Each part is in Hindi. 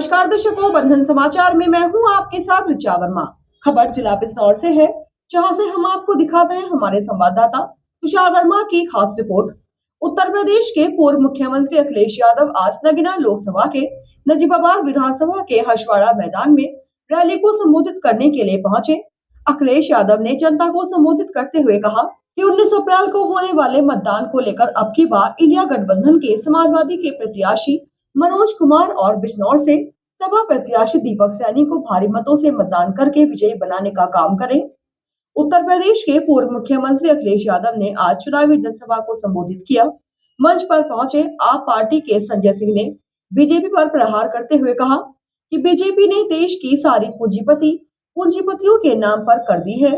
नमस्कार दर्शकों, बंधन समाचार में मैं हूं आपके साथ ऋचा वर्मा। खबर जिला बिजनौर से है, जहां से हम आपको दिखाते हैं हमारे संवाददाता तुषार वर्मा की खास रिपोर्ट। उत्तर प्रदेश के पूर्व मुख्यमंत्री अखिलेश यादव आज नगीना लोकसभा के नजीबाबाद विधानसभा के हशवाड़ा मैदान में रैली को संबोधित करने के लिए पहुंचे। अखिलेश यादव ने जनता को संबोधित करते हुए कहा कि 19 अप्रैल को होने वाले मतदान को लेकर अब की बार इंडिया गठबंधन के समाजवादी के प्रत्याशी मनोज कुमार और बिजनौर से सपा प्रत्याशी दीपक सैनी को भारी मतों से मतदान करके विजयी बनाने का काम करें। उत्तर प्रदेश के पूर्व मुख्यमंत्री अखिलेश यादव ने आज चुनावी जनसभा को संबोधित किया। मंच पर पहुंचे आप पार्टी के संजय सिंह ने बीजेपी पर प्रहार करते हुए कहा कि बीजेपी ने देश की सारी पूंजीपतियों के नाम पर कर दी है।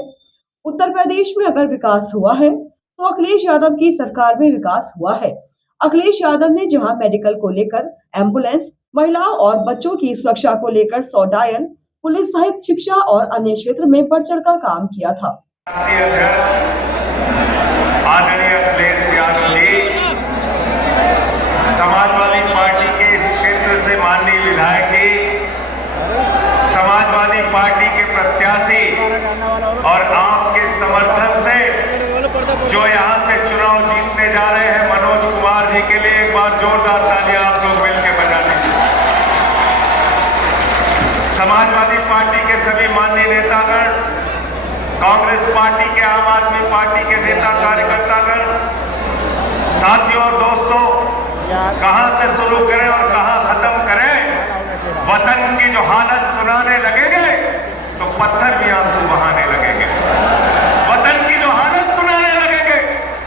उत्तर प्रदेश में अगर विकास हुआ है तो अखिलेश यादव की सरकार में विकास हुआ है। अखिलेश यादव ने जहां मेडिकल को लेकर एम्बुलेंस, महिलाओं और बच्चों की सुरक्षा को लेकर 100 डायल, पुलिस सहित शिक्षा और अन्य क्षेत्र में बढ़ चढ़कर काम किया था। आदरणीय अखिलेश यादव जी समाजवादी पार्टी के इस क्षेत्र से माननीय विधायक जी, समाजवादी पार्टी के प्रत्याशी और आपके समर्थन से जो यहाँ से चुनाव जीतने जा रहे हैं मनोज कुमार जी के लिए एक बार जोरदार तालियां आप लोग मिलकर बजा दीजिए। समाजवादी पार्टी के सभी माननीय नेतागण, कांग्रेस पार्टी के, आम आदमी पार्टी के नेता कार्यकर्तागण, साथियों और दोस्तों, कहां से शुरू करें और कहां खत्म करें। वतन की जो हालत सुनाने लगेंगे तो पत्थर भी आंसू बहाने लगेंगे। वतन की जो हालत सुनाने लगेंगे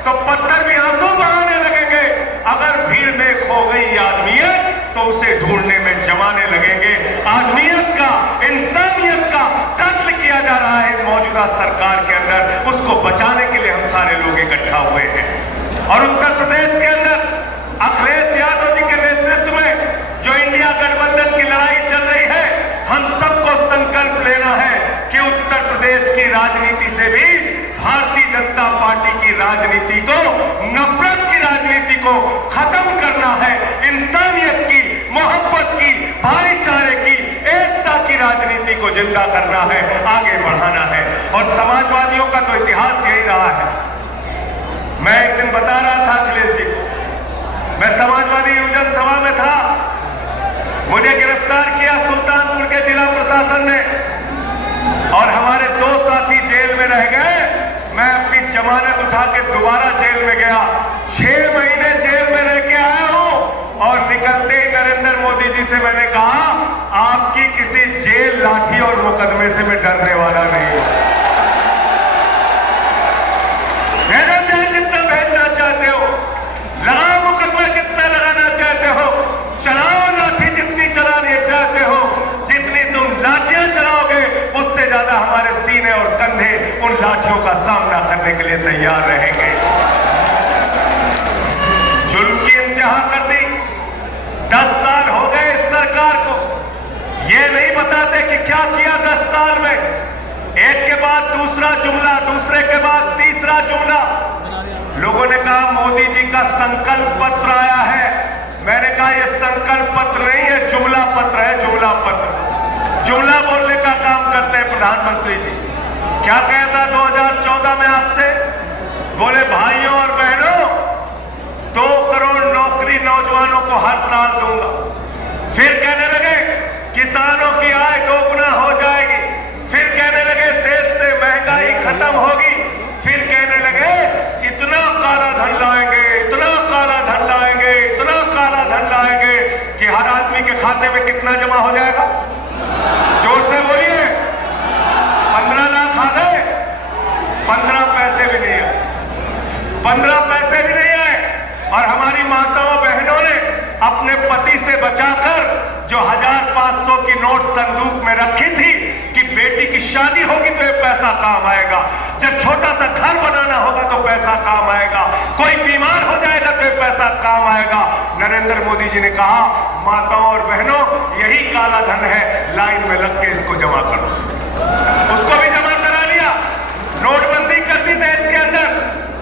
तो पत्थर भी आंसू बहाने लगेंगे। अगर भीड़ में खो गई आदमियत तो उसे ढूंढने में जमाने लगेंगे। आदमियत का, इंसानियत का कत्ल किया जा रहा है मौजूदा सरकार के अंदर। उसको बचाने के लिए हम सारे लोग इकट्ठा हुए हैं। और उत्तर प्रदेश के अंदर अखिलेश यादव जी के नेतृत्व में जो इंडिया गठबंधन की लड़ाई चल रही है, हम सबको संकल्प लेना है कि उत्तर प्रदेश की राजनीति से भी भारतीय जनता पार्टी की राजनीति को, नफरत की राजनीति को खत्म करना है। इंसानियत की, मोहब्बत की, भाईचारे की, एकता की राजनीति को जिंदा करना है, आगे बढ़ाना है। और समाजवादियों का तो इतिहास यही रहा है। मैं एक दिन बता रहा था अखिलेश जी को, मैं समाजवादी युवजन सभा में था, मुझे गिरफ्तार किया सुल्तानपुर के जिला प्रशासन ने और हमारे 2 साथी जेल में रह गए। मैं अपनी जमानत उठा के दोबारा जेल में गया। 6 महीने जेल में रह के आया हूं और निकलते ही नरेंद्र मोदी जी से मैंने कहा, आपकी किसी जेल, लाठी और मुकदमे से मैं डरने वाला नहीं हूं। भेजना चाहे जितना भेजना चाहते हो, लगाओ मुकदमा जितना लगाना चाहते हो, चलाओ लाठी जितनी चलानी चाहते हो। जितनी तुम लाठियां चलाओगे उससे ज्यादा हमारे सीने और कंधे उन लाठियों का सामना करने के लिए तैयार रहेंगे। जुल्म की इंतहा कर दी। 10 साल हो गए इस सरकार को, ये नहीं बताते कि क्या किया 10 साल में। एक के बाद दूसरा जुमला, दूसरे के बाद तीसरा जुमला। लोगों ने कहा मोदी जी का संकल्प पत्र आया है। मैंने कहा यह संकल्प पत्र नहीं है, जुमला पत्र है, जुमला पत्र। जुमला बोलने का काम करते हैं प्रधानमंत्री जी। क्या कहता 2014 में आपसे? बोले भाइयों और बहनों 2 करोड़ नौकरी नौजवानों को हर साल दूंगा। फिर कहने लगे किसानों की आय 2 गुना हो जाएगी। फिर कहने लगे देश से महंगाई खत्म होगी। फिर कहने लगे इतना काला धन लाएंगे, इतना काला धन लाएंगे, इतना काला धन लाएंगे कि हर आदमी के खाते में कितना जमा हो जाएगा? जोर से बोलिए। 15 लाख आ गए, 15 पैसे भी नहीं आए, 15 पैसे भी नहीं आए। और हमारी माताओं बहनों ने अपने पति से बचाकर जो 1500 की नोट संदूक में रखी थी कि बेटी की शादी होगी तो ये पैसा काम आएगा, जब छोटा सा घर बनाना होगा तो पैसा काम आएगा, कोई बीमार हो जाएगा तो ये पैसा काम आएगा। नरेंद्र मोदी जी ने कहा माताओं और बहनों यही काला धन है, लाइन में लग के इसको जमा करो। उसको भी जमा करा लिया। नोटबंदी कर दी देश के अंदर,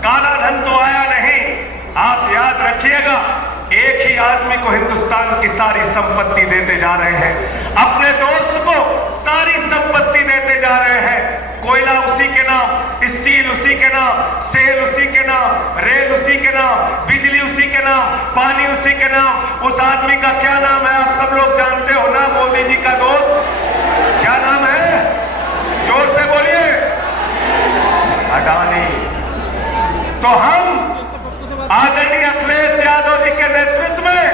काला धन तो आया नहीं। आप याद रखिएगा, एक ही आदमी को हिंदुस्तान की सारी संपत्ति देते जा रहे हैं, अपने दोस्त को सारी संपत्ति देते जा रहे हैं। कोयला उसी के नाम, स्टील उसी के नाम, सेल उसी के नाम, रेल उसी के नाम, बिजली उसी के नाम, पानी उसी के नाम। उस आदमी का क्या नाम है आप सब लोग जानते हो ना? मोदी जी का दोस्त क्या नाम है? जोर से बोलिए। अडानी। तो हम आदरणीय अखिलेश यादव जी के नेतृत्व में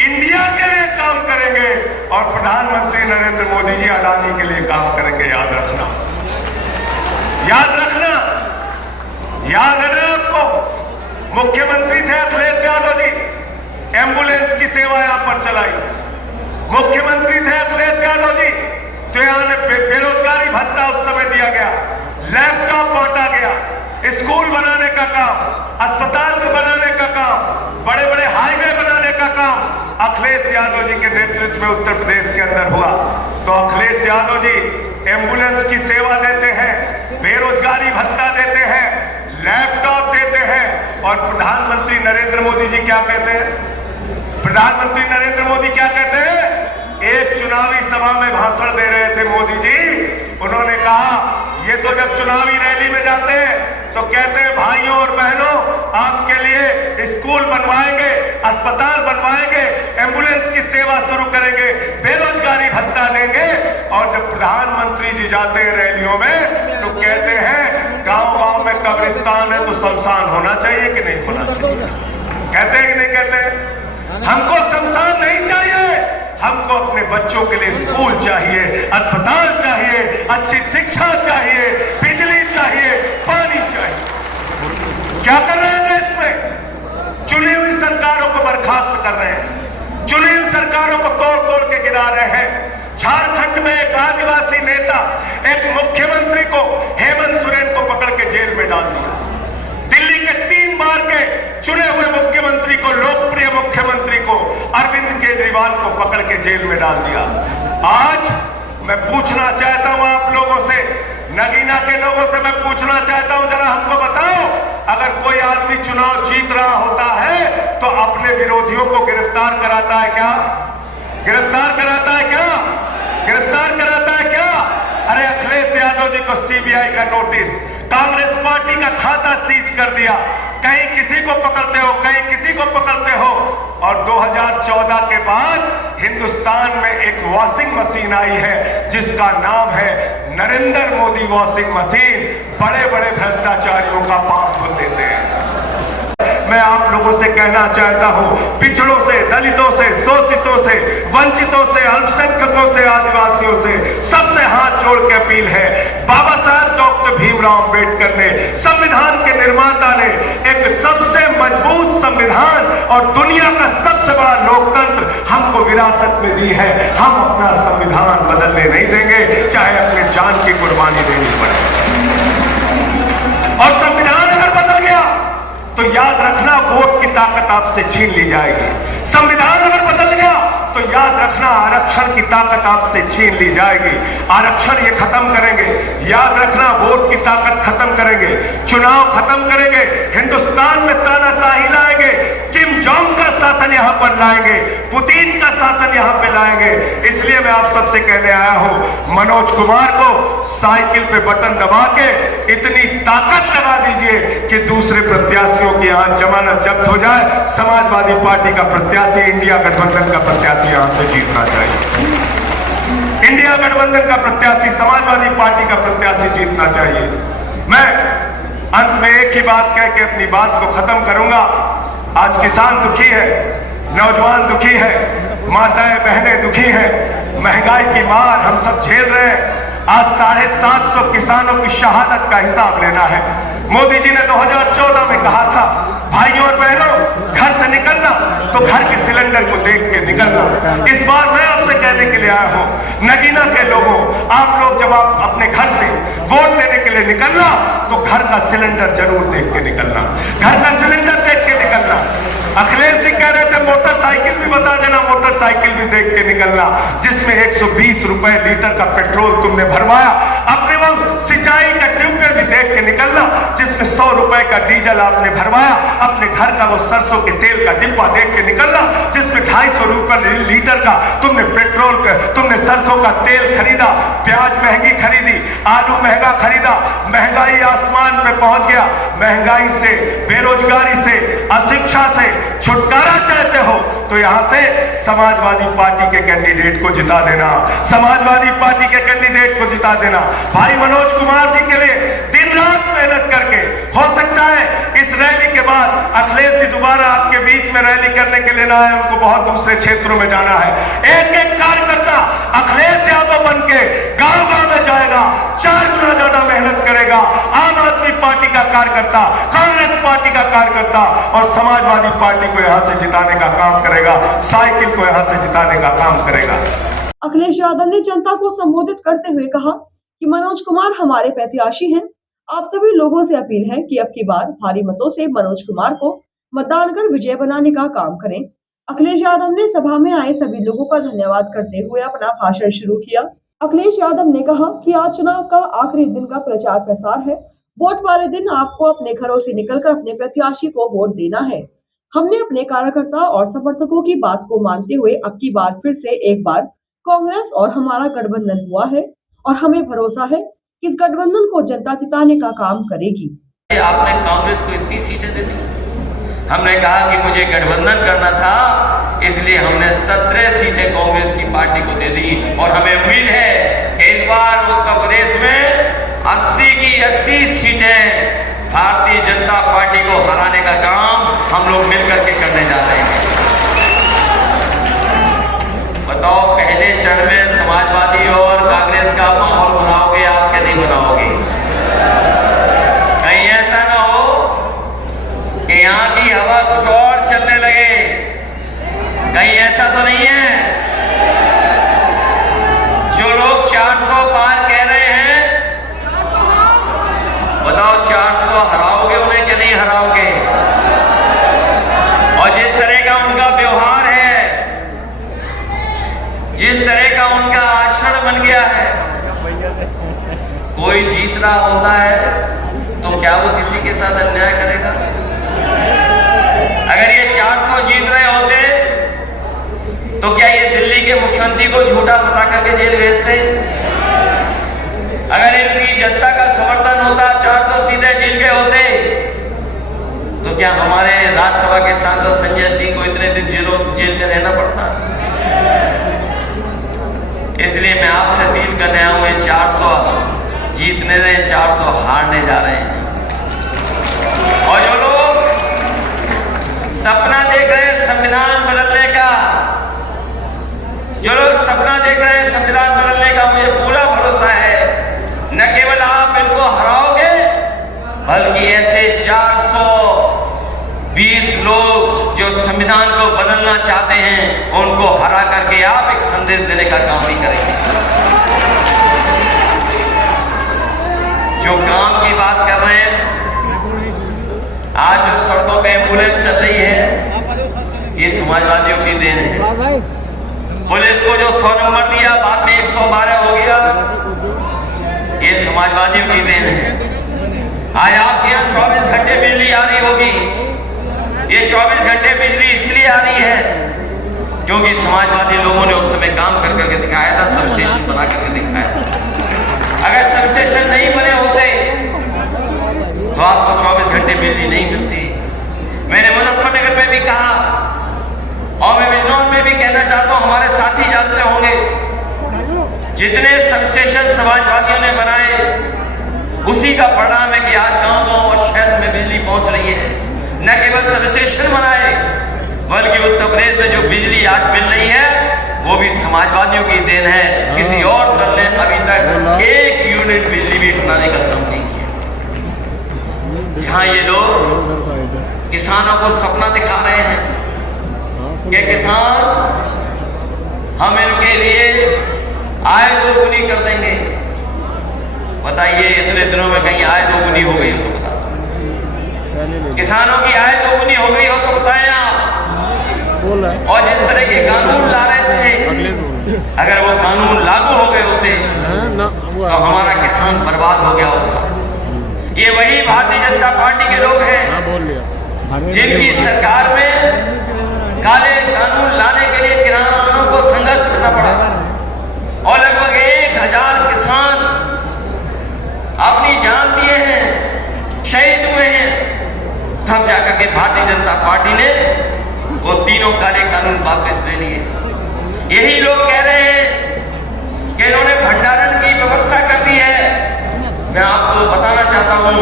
इंडिया के लिए काम करेंगे और प्रधानमंत्री नरेंद्र मोदी जी अडानी के लिए काम करेंगे। याद रखना, याद रखना, याद है ना आपको? मुख्यमंत्री थे अखिलेश यादव जी, एम्बुलेंस की सेवा यहां पर चलाई। मुख्यमंत्री थे अखिलेश यादव जी, तो यहां बेरोजगारी भत्ता उस समय दिया गया, लैपटॉप बांटा गया, स्कूल बनाने का काम, अस्पताल बनाने का काम, बड़े बड़े हाईवे बनाने का काम अखिलेश यादव जी के नेतृत्व में उत्तर प्रदेश के अंदर हुआ। तो अखिलेश यादव जी एम्बुलेंस की सेवा देते हैं, बेरोजगारी भत्ता देते हैं, लैपटॉप देते हैं। और प्रधानमंत्री नरेंद्र मोदी जी क्या कहते हैं? प्रधानमंत्री नरेंद्र मोदी क्या कहते हैं? एक चुनावी सभा में भाषण दे रहे थे मोदी जी, उन्होंने कहा ये तो जब चुनावी रैली में जाते हैं तो कहते हैं भाइयों और बहनों आपके लिए स्कूल बनवाएंगे, अस्पताल बनवाएंगे, एम्बुलेंस की सेवा शुरू करेंगे, बेरोजगारी भत्ता देंगे। और जब प्रधानमंत्री जी जाते हैं रैलियों में तो कहते हैं गांव-गांव में कब्रिस्तान है तो शमशान होना चाहिए कि नहीं होना चाहिए? कहते हैं कि नहीं कहते हैं? हमको शमशान नहीं चाहिए, हमको अपने बच्चों के लिए स्कूल चाहिए, अस्पताल चाहिए, अच्छी शिक्षा चाहिए, बिजली चाहिए, पानी चाहिए। क्या कर रहे हैं देश में? चुनी हुई सरकारों को बर्खास्त कर रहे हैं, चुनी हुई सरकारों को तोड़ तोड़ के गिरा रहे हैं। झारखंड में एक आदिवासी नेता, एक मुख्यमंत्री को, हेमंत सोरेन को पकड़ के जेल में डाल दिया। दिल्ली के 3 बार के चुने हुए मुख्यमंत्री को, लोकप्रिय मुख्यमंत्री को, अरविंद केजरीवाल को पकड़ के जेल में डाल दिया। आज मैं पूछना चाहता हूं आप लोगों से, नगीना के लोगों से मैं पूछना चाहता हूं, जरा हमको बताओ, अगर कोई आदमी चुनाव जीत रहा होता है तो अपने विरोधियों को गिरफ्तार कराता है क्या? गिरफ्तार कराता है क्या? गिरफ्तार कराता है क्या? अरे अखिलेश यादव जी को सीबीआई का नोटिस, कांग्रेस पार्टी का खाता सीज कर दिया, कहीं किसी को पकड़ते हो, कहीं किसी को पकड़ते हो। और 2014 के बाद हिंदुस्तान में एक वॉशिंग मशीन आई है जिसका नाम है नरेंद्र मोदी वॉशिंग मशीन। बड़े बड़े भ्रष्टाचारियों का पाप धुल देते हैं। मैं आप लोगों से कहना चाहता हूं, पिछड़ों से, दलितों से, शोषितों से, वंचितों से, अल्पसंख्यकों से, आदिवासियों से, सबसे हाथ जोड़ के अपील है, बाबा साहब डॉक्टर भीमराव अंबेडकर ने, संविधान के निर्माता ने एक सबसे मजबूत संविधान और दुनिया का सबसे बड़ा लोकतंत्र हमको विरासत में दी है। हम अपना संविधान बदलने नहीं देंगे, चाहे अपने जान की कुर्बानी देनी पड़े। और संविधान अगर बदल गया तो याद रखना वोट की ताकत आपसे छीन ली जाएगी। संविधान अगर बदल गया तो याद रखना आरक्षण की ताकत आपसे छीन ली जाएगी। आरक्षण ये खत्म करेंगे, याद रखना वोट की ताकत खत्म करेंगे, चुनाव खत्म करेंगे, हिंदुस्तान में तानाशाही लाएंगे, किम जोंग का शासन यहां पर लाएंगे, पुतिन का शासन यहां पे लाएंगे। इसलिए मैं आप सबसे कहने आया हूं, मनोज कुमार को साइकिल पे बटन दबा के इतनी ताकत लगा दीजिए कि दूसरे प्रत्याशियों की आज जमानत जब्त हो जाए। समाजवादी पार्टी का प्रत्याशी, इंडिया गठबंधन का प्रत्याशी यहां से जीतना चाहिए। इंडिया गठबंधन का प्रत्याशी, समाजवादी पार्टी का प्रत्याशी जीतना चाहिए। मैं अंत में एक ही बात कह के अपनी बात को खत्म करूंगा। आज किसान दुखी है, नौजवान दुखी है, माताएं बहनें दुखी हैं, महंगाई की मार हम सब झेल रहे हैं। आज 750 किसानों की शहादत का हिसाब लेना है। मोदी जी ने 2014 में कहा था, भाइयों और बहनों घर से निकलना तो घर के सिलेंडर को देख के निकलना। इस बार मैं आपसे कहने के लिए आया हूं, नगीना के लोगों, आप लोग जब आप अपने घर से वोट देने के लिए निकलना तो घर का सिलेंडर जरूर देख के निकलना, घर का सिलेंडर देख के निकलना। अखिलेश जी कह रहे थे मोटरसाइकिल भी बता देना, मोटरसाइकिल भी देख के निकलना जिसमें 120 रुपए लीटर का पेट्रोल तुमने भरवाया। अपने वो सिंचाई का ट्यूबवेल भी देख के निकलना जिसमें 100 रुपए का डीजल आपने भरवाया, अपने घर का वो सरसों के तेल का डिब्बा देख के निकलना जिसमें 250 रुपए लीटर का तुमने तुमने सरसों का तेल खरीदा, प्याज महंगी खरीदी, आलू महंगा खरीदा, महंगाई आसमान पे पहुंच गया। महंगाई से, बेरोजगारी से, अशिक्षा से छुटकारा चाहते हो तो यहां से समाजवादी पार्टी के कैंडिडेट को जिता देना, समाजवादी पार्टी के कैंडिडेट को जिता देना। भाई मनोज कुमार जी के लिए दिन रात मेहनत करके, हो सकता है इस रैली के बाद अखिलेश जी दोबारा आपके बीच में रैली करने के लिए ना आए, उनको बहुत दूसरे क्षेत्रों में जाना है। एक एक कार्यकर्ता अखिलेश यादव बन के गांव गांव में जाएगा, 4 गुना ज्यादा मेहनत करेगा। आम आदमी पार्टी का कार्यकर्ता, कांग्रेस पार्टी का कार्यकर्ता और समाजवादी पार्टी को यहां से जिताने का काम करेगा, साइकिल को यहां से जिताने का काम करेगा। अखिलेश यादव ने जनता को संबोधित करते हुए कहा कि मनोज कुमार हमारे प्रत्याशी हैं। आप सभी लोगों से अपील है कि अब की बार भारी मतों से मनोज कुमार को मतदान कर विजय बनाने का काम करें। अखिलेश यादव ने सभा में आए सभी लोगों का धन्यवाद करते हुए अपना भाषण शुरू किया। अखिलेश यादव ने कहा कि आज चुनाव का आखिरी दिन का प्रचार प्रसार है। वोट वाले दिन आपको अपने घरों से निकलकर अपने प्रत्याशी को वोट देना है। हमने अपने कार्यकर्ता और समर्थकों की बात को मानते हुए अब की बार फिर से एक बार कांग्रेस और हमारा गठबंधन हुआ है और हमें भरोसा है कि इस गठबंधन को जनता जिताने का काम करेगी। आपने कांग्रेस को इतनी सीटें दे दी, हमने कहा कि मुझे गठबंधन करना था, इसलिए हमने 17 सीटें कांग्रेस की पार्टी को दे दी और हमें उम्मीद है कि इस बार उत्तर प्रदेश में 80 की 80 सीटें भारतीय जनता पार्टी को हराने का काम हम लोग मिलकर के करने जा रहे हैं। बताओ, पहले चरण में समाजवादी और कांग्रेस का माहौल बनाओगे आप क्या नहीं बनाओगे? कहीं ऐसा ना हो कि यहाँ की हवा कुछ और चलने लगे, कहीं ऐसा तो नहीं है? जो लोग 400 पार कह रहे हैं, बताओ 400 हराओगे उन्हें क्या नहीं हराओगे? और जिस तरह का उनका व्यवहार है, जिस तरह का उनका आचरण बन गया है, कोई जीत रहा होता है तो क्या वो किसी के साथ अन्याय करेगा? अगर ये 400 जीत रहे होते तो क्या ये दिल्ली के मुख्यमंत्री को झूठा फंसा करके जेल भेजते? अगर इनकी जनता का समर्थन होता, 400 सीधे जीत गए होते, तो क्या हमारे राज्यसभा के सांसद संजय सिंह को इतने दिन जेल में रहना पड़ता? इसलिए मैं आपसे अपील करने आया हूं, 400 जीतने रहे, 400 हारने जा रहे हैं। और जो लोग सपना देख रहे हैं संविधान बदलने का, जो लोग सपना देख रहे हैं संविधान बदलने का, मुझे पूरा भरोसा है न केवल आप इनको हराओगे बल्कि ऐसे 420 लोग जो संविधान को बदलना चाहते हैं उनको हरा करके आप एक संदेश देने का काम भी करेंगे। जो काम की बात कर रहे हैं, आज जो सड़कों पे एम्बुलेंस चल रही है, ये समाजवादियों की देन है। पुलिस को जो 100 नंबर दिया, बाद में 112 हो गया, ये समाजवादियों की देन है। आज आपके यहाँ 24 घंटे बिजली आ रही होगी, ये 24 घंटे बिजली इसलिए आ रही है क्योंकि समाजवादी लोगों ने उस समय काम कर करके दिखाया था, सब स्टेशन बना करके दिखाया। अगर सब स्टेशन नहीं बने होते तो आपको 24 घंटे बिजली नहीं मिलती। मैंने मुजफ्फरनगर में भी कहा और मैं बिजनौर में भी कहना चाहता हूं, हमारे साथी जानते होंगे, जितने सब स्टेशन समाजवादियों ने बनाए उसी का परिणाम है कि आज गांव-गांव और शहर में बिजली पहुंच रही है। न केवल सब स्टेशन बनाए बल्कि उत्तर प्रदेश में जो बिजली आज मिल रही है वो भी समाजवादियों की देन है। किसी और दल ने अभी तक 1 यूनिट बिजली भी बनाने का काम नहीं किया। यहाँ ये लोग किसानों को सपना दिखा रहे हैं कि किसान, हम इनके लिए आय दोगुनी कर देंगे। बताइए, इतने दिनों में कहीं आय दोगुनी हो गई हो तो बता, किसानों की आय दोगुनी हो गई हो तो बताएं आप। और जिस तरह के कानून ला रहे थे, अगर वो कानून लागू हो गए होते तो हमारा किसान बर्बाद हो गया होता। ये वही भारतीय जनता पार्टी के लोग हैं जिनकी सरकार में काले कानून लाने के लिए किसानों को संघर्ष करना पड़ा और लगभग 1000 किसान अपनी जान दिए हैं, शहीद हुए हैं। तब जाकर के भारतीय जनता पार्टी ने वो तीनों काले कानून वापस ले लिए। यही लोग कह रहे हैं कि इन्होंने भंडारण की व्यवस्था कर दी है। मैं आपको बताना चाहता हूं,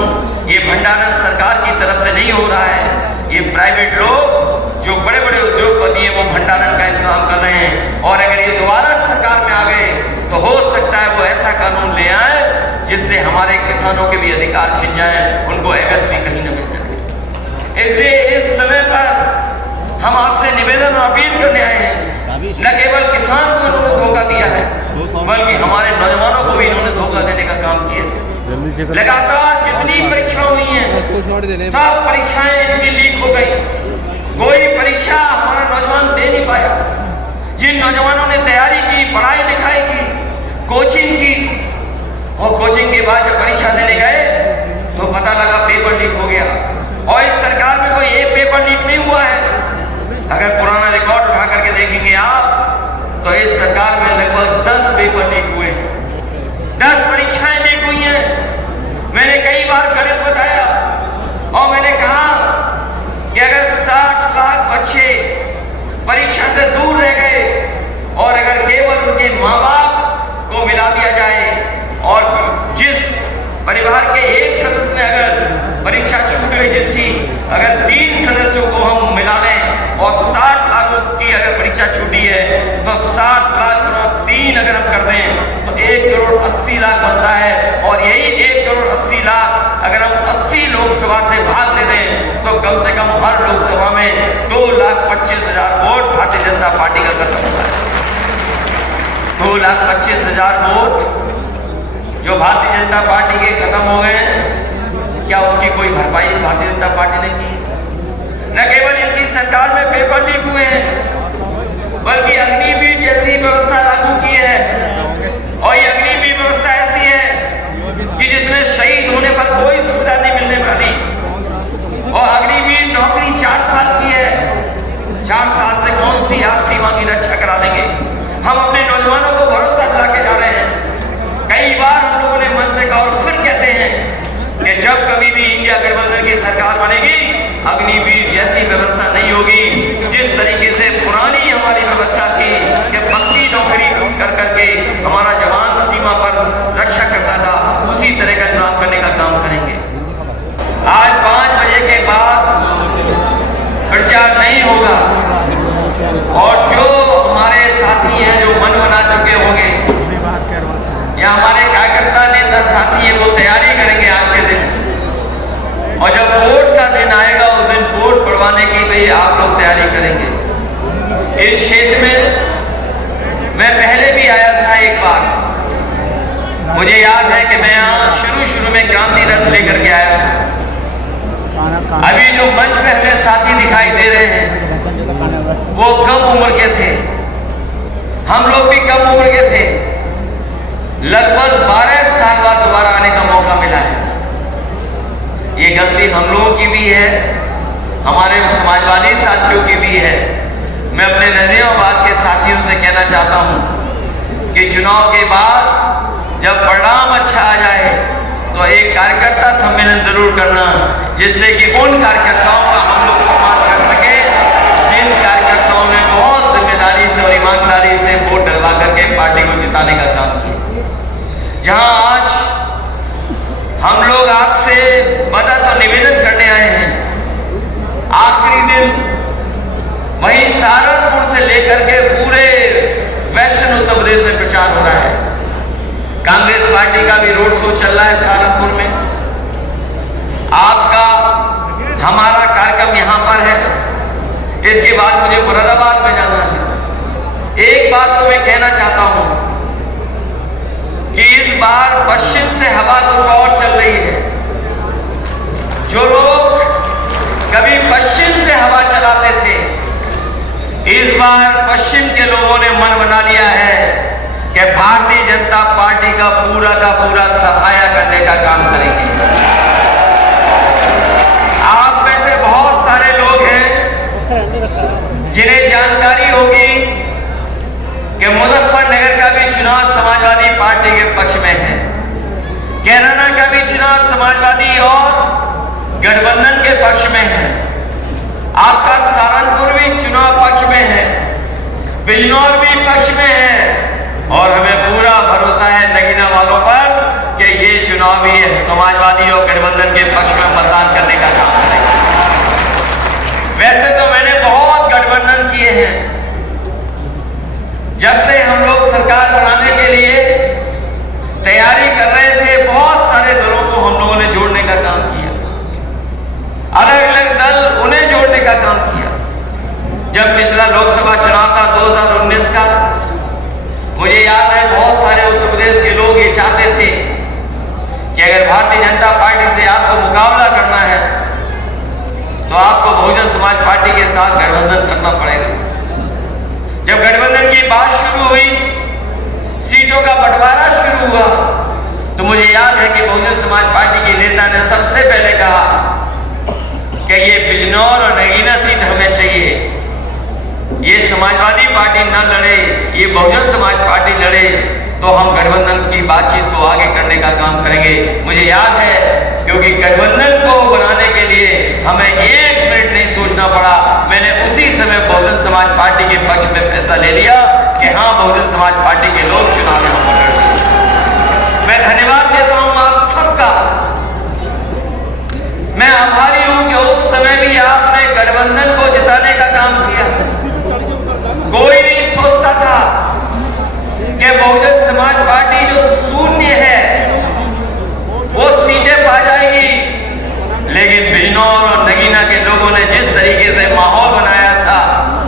ये भंडारण सरकार की तरफ से नहीं हो रहा है। ये प्राइवेट लोग जो बड़े बड़े उद्योगपति हैं वो भंडारण का इंतजाम कर रहे हैं। और अगर ये दोबारा सरकार में आ गए तो हो सकता है वो ऐसा कानून ले आए जिससे हमारे किसानों के भी अधिकार छिन जाए, उनको एमएसपी कहीं न मिल जाए। इसलिए इस समय पर हम आपसे निवेदन और अपील करने आए हैं। न केवल किसान को इन्होंने धोखा दिया है, बल्कि हमारे नौजवानों को भी इन्होंने धोखा देने का काम किया। लगातार जितनी परीक्षा हुई हैं, सब परीक्षाएं इनकी लीक हो गई। कोई परीक्षा हमारा नौजवान दे नहीं पाया। जिन नौजवानों ने तैयारी की, पढ़ाई लिखाई की, कोचिंग की, और कोचिंग के बाद जब परीक्षा देने गए तो पता लगा पेपर लीक हो गया। और इस सरकार में कोई एक पेपर लीक नहीं हुआ है। अगर पुराना रिकॉर्ड उठा करके देखेंगे आप तो इस सरकार में लगभग 10 पेपर लीक हुए, 10 परीक्षाएं लीक हुई हैं। मैंने कई बार गणित बताया और मैंने कहा कि अगर 60 लाख बच्चे परीक्षा से दूर रह गए और अगर केवल उनके माँ बाप को मिला दिया जाए और जिस परिवार के एक सदस्य ने अगर परीक्षा छूट गई जिसकी, अगर 3 सदस्यों को हम मिला लें और 60 लाख की अगर परीक्षा छूटी है तो 60 लाख गुना 3 अगर हम कर दें तो 1 करोड़ 80 लाख बनता है। और यही 1 करोड़ 80 लाख अगर हम 80 लोकसभा से भाग दे दें तो कम से कम हर लोकसभा में 2,25,000 वोट भारतीय जनता पार्टी का खत्म होता है। 2,25,000 वोट जो भारतीय जनता पार्टी के खत्म हो गए हैं, क्या उसकी कोई भरपाई भारतीय जनता पार्टी ने की? न केवल इनकी सरकार में पेपर लीक हुए हैं, बल्कि अग्निवीर जैसी व्यवस्था लागू की है। और ये अग्निवीर व्यवस्था ऐसी है कि जिसमें शहीद होने पर कोई सुविधा नहीं मिलने वाली। और अग्निवीर नौकरी 4 साल की है। 4 साल से कौन सी आप सीमा की रक्षा करा देंगे? हम अपने नौजवानों को भरोसा दिला के जा रहे हैं। कई बार हम लोगों ने मन से कहा और फिर कहते हैं कि जब कभी भी इंडिया गठबंधन की सरकार बनेगी, अग्निवीर जैसी व्यवस्था नहीं होगी। जिस तरीके से पुरानी हमारी व्यवस्था थी कि पक्की नौकरी कर करके हमारा जवान सीमा पर रक्षा करता था, उसी तरह का इंतजाम करने का काम करेंगे। आज 5 बजे के बाद प्रचार नहीं होगा और जो हमारे साथी हैं जो मन बना चुके होंगे या हमारे कार्यकर्ता नेता साथी है वो तैयारी करेंगे आज के दिन। और जब वोट का दिन आएगा उस दिन वोट पड़वाने की भी आप लोग तैयारी करेंगे। इस क्षेत्र में मैं पहले भी आया था एक बार, मुझे याद है कि मैं यहाँ शुरू में क्रांति रथ लेकर के आया था। अभी जो मंच पे हमें साथी दिखाई दे रहे हैं वो कम उम्र के थे, हम लोग भी कम उम्र के थे। लगभग 12 साल बाद दोबारा आने का मौका मिला है। ये गलती हम लोगों की भी है, हमारे समाजवादी साथियों की भी है। मैं अपने नजीमाबाद के साथियों से कहना चाहता हूं कि चुनाव के बाद जब परिणाम अच्छा आ जाए तो एक कार्यकर्ता सम्मेलन जरूर करना, जिससे कि उन कार्यकर्ताओं का हम लोग सम्मान कर सके जिन कार्यकर्ताओं ने बहुत जिम्मेदारी से और ईमानदारी से वोट डलवा करके पार्टी को जिताने का काम किया। जहां आज हम लोग आपसे मदद और निवेदन करने आए हैं, आखिरी दिन वहीं सहारनपुर से लेकर के पूरे वेस्टर्न उत्तर प्रदेश में प्रचार हो रहा है। कांग्रेस पार्टी का भी रोड शो चल रहा है सहारनपुर में। आपका हमारा कार्यक्रम यहां पर है, इसके बाद मुझे मुरादाबाद में जाना है। एक बात तो मैं कहना चाहता हूं कि इस बार पश्चिम से हवा कुछ और चल रही है। जो लोग कभी पश्चिम से हवा चलाते थे, इस बार पश्चिम के लोगों ने मन बना लिया है कि भारतीय जनता पार्टी का पूरा सफाया करने का काम करेंगे। जिन्हें जानकारी होगी कि मुजफ्फरनगर का भी चुनाव समाजवादी पार्टी के पक्ष में है, कैराना का भी चुनाव समाजवादी और गठबंधन के पक्ष में है, आपका सहारनपुर भी चुनाव पक्ष में है, बिजनौर भी पक्ष में है और हमें पूरा भरोसा है नगीना वालों पर कि ये चुनाव भी समाजवादी और गठबंधन के पक्ष में मतदान करने का काम करेगा। वैसे तो मैंने बहुत गठबंधन किए हैं। जब से हम लोग सरकार बनाने के लिए तैयारी कर रहे थे, बहुत सारे दलों को हम लोगों ने जोड़ने का काम किया, अलग अलग दल उन्हें जोड़ने का काम किया। जब पिछला लोकसभा चुनाव था 2019 का, मुझे याद है बहुत सारे उत्तर प्रदेश के लोग ये चाहते थे कि अगर भारतीय जनता पार्टी से आपको मुकाबला करना है तो आपको बहुजन समाज पार्टी के साथ गठबंधन करना पड़ेगा। जब गठबंधन की बात शुरू हुई, सीटों का बंटवारा शुरू हुआ, तो मुझे याद है कि बहुजन समाज पार्टी के नेता ने सबसे पहले कहा कि ये बिजनौर और नगीना सीट हमें चाहिए, ये समाजवादी पार्टी न लड़े, ये बहुजन समाज पार्टी लड़े, तो हम गठबंधन की बातचीत को आगे करने का काम करेंगे। मुझे याद है, क्योंकि गठबंधन को बनाने के लिए हमें 1 मिनट नहीं सोचना पड़ा। मैंने उसी समय बहुजन समाज पार्टी के पक्ष में फैसला ले लिया कि हाँ, बहुजन समाज पार्टी के लोग चुनाव में हमको लड़ेंगे। मैं धन्यवाद देता हूं आप सबका। मैं आभारी हूं कि उस समय भी आपने गठबंधन को जिताने का काम किया। कोई नहीं सोचता था कि बहुजन समाज पार्टी जो शून्य है वो सीटें पा जाएगी, लेकिन बिजनौर और नगीना के लोगों ने जिस तरीके से माहौल बनाया था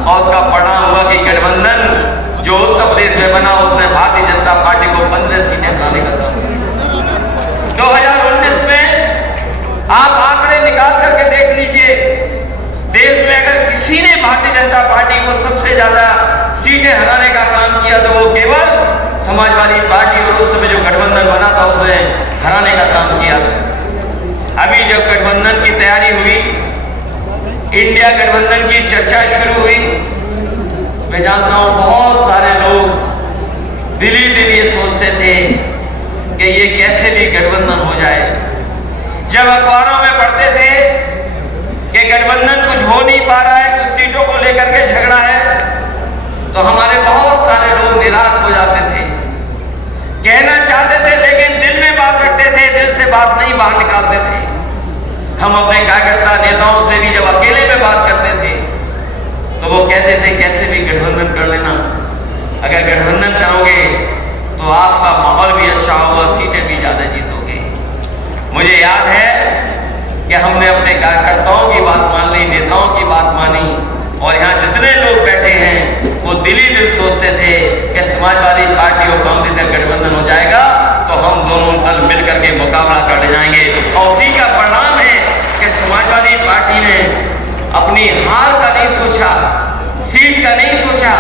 और उसका परिणाम हुआ कि गठबंधन जो उत्तर प्रदेश में बना, उसने भारतीय जनता पार्टी को 15 सीटें हराने का काम किया। 2019 में आप आंकड़े निकाल करके देख लीजिए, देश में अगर किसी ने भारतीय जनता पार्टी को सबसे ज्यादा सीटें हराने का काम किया तो वो केवल समाजवादी पार्टी और उस समय जो गठबंधन बना था उसने हराने का काम किया था। अभी जब गठबंधन की तैयारी हुई, इंडिया गठबंधन की चर्चा शुरू हुई, मैं जानता हूं बहुत सारे लोग दिली ये सोचते थे कि ये कैसे भी गठबंधन हो जाए। जब अखबारों में पढ़ते थे कि गठबंधन कुछ हो नहीं पा रहा है, कुछ सीटों को लेकर के झगड़ा है, तो हमारे बहुत सारे लोग निराश हो जाते थे। कहना चाहते थे लेकिन दिल में बात रखते थे, दिल से बात नहीं बाहर निकालते थे। हम अपने कार्यकर्ता नेताओं से भी जब अकेले में बात करते थे तो वो कहते थे कैसे भी गठबंधन कर लेना, अगर गठबंधन करोगे तो आपका माहौल भी अच्छा होगा, सीटें भी ज्यादा जीतोगे। मुझे याद है कि हमने अपने कार्यकर्ताओं की बात मान ली, नेताओं की बात मानी, और यहाँ जितने लोग बैठे हैं वो दिल सोचते थे कि समाजवादी पार्टी और कांग्रेस का गठबंधन हो जाएगा तो हम दोनों दल मिलकर के मुकाबला कर ले जाएंगे। और उसी का परिणाम है कि समाजवादी पार्टी ने अपनी हार का नहीं सोचा, सीट का नहीं सोचा,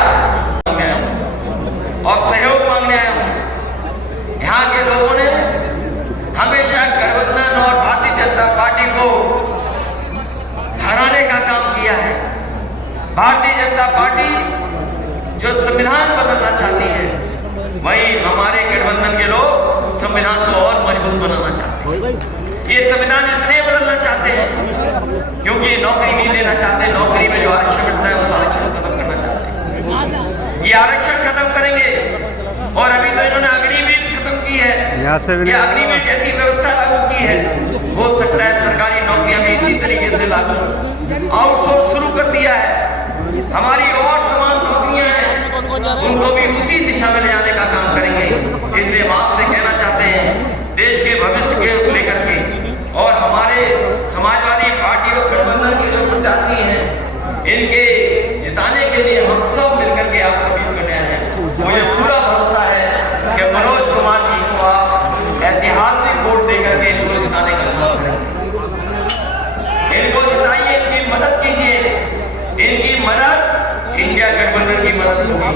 और सहयोग मांगने आया हूं। यहाँ के लोगों ने हमेशा गठबंधन और भारतीय जनता पार्टी को हराने का काम किया है। भारतीय जनता पार्टी जो संविधान बदलना चाहती है, वही हमारे गठबंधन के लोग संविधान को और मजबूत बनाना चाहते हैं। ये संविधान इसलिए बदलना चाहते हैं क्योंकि नौकरी नहीं देना चाहते, नौकरी में जो आरक्षण मिलता है उस आरक्षण को खत्म करना चाहते हैं। ये आरक्षण खत्म करेंगे, और अभी तो इन्होंने अग्निवीर खत्म की है, ये अग्निवीर जैसी व्यवस्था लागू की है। हो सकता है सरकारी नौकरियां भी इसी तरीके से लागू, आउटसोर्स शुरू कर दिया है। हमारी और तमाम नौकरियां हैं, उनको भी उसी दिशा में ले जाने का काम करेंगे। इसलिए हम आपसे कहना चाहते हैं, देश के भविष्य के लेकर के और हमारे समाजवादी पार्टी और गठबंधन के जो प्रत्याशी हैं, इनके जिताने के लिए हम सब मिलकर के आप सभी करने आए हैं। मुझे पूरा भरोसा है कि मनोज कुमार जी को आप ऐतिहासिक वोट देकर के इनको जिताने का काम करेंगे। इनको जिताइए, इनकी मदद कीजिए। इनकी मदद इंडिया गठबंधन की मदद होगी।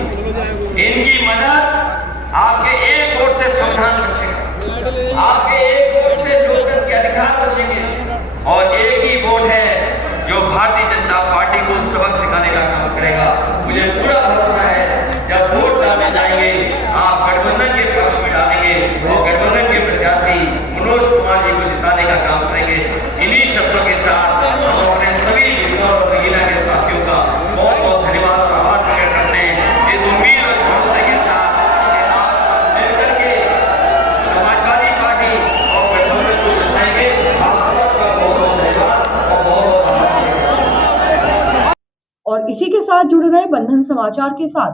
इनकी मदद आपके एक वोट से संविधान बचेगा, आपके एक वोट से लोकतंत्र के अधिकार बचेंगे, और एक ही वोट है जो भारतीय जनता पार्टी को सबक सिखाने का काम करेगा। और इसी के साथ जुड़े रहे बंधन समाचार के साथ।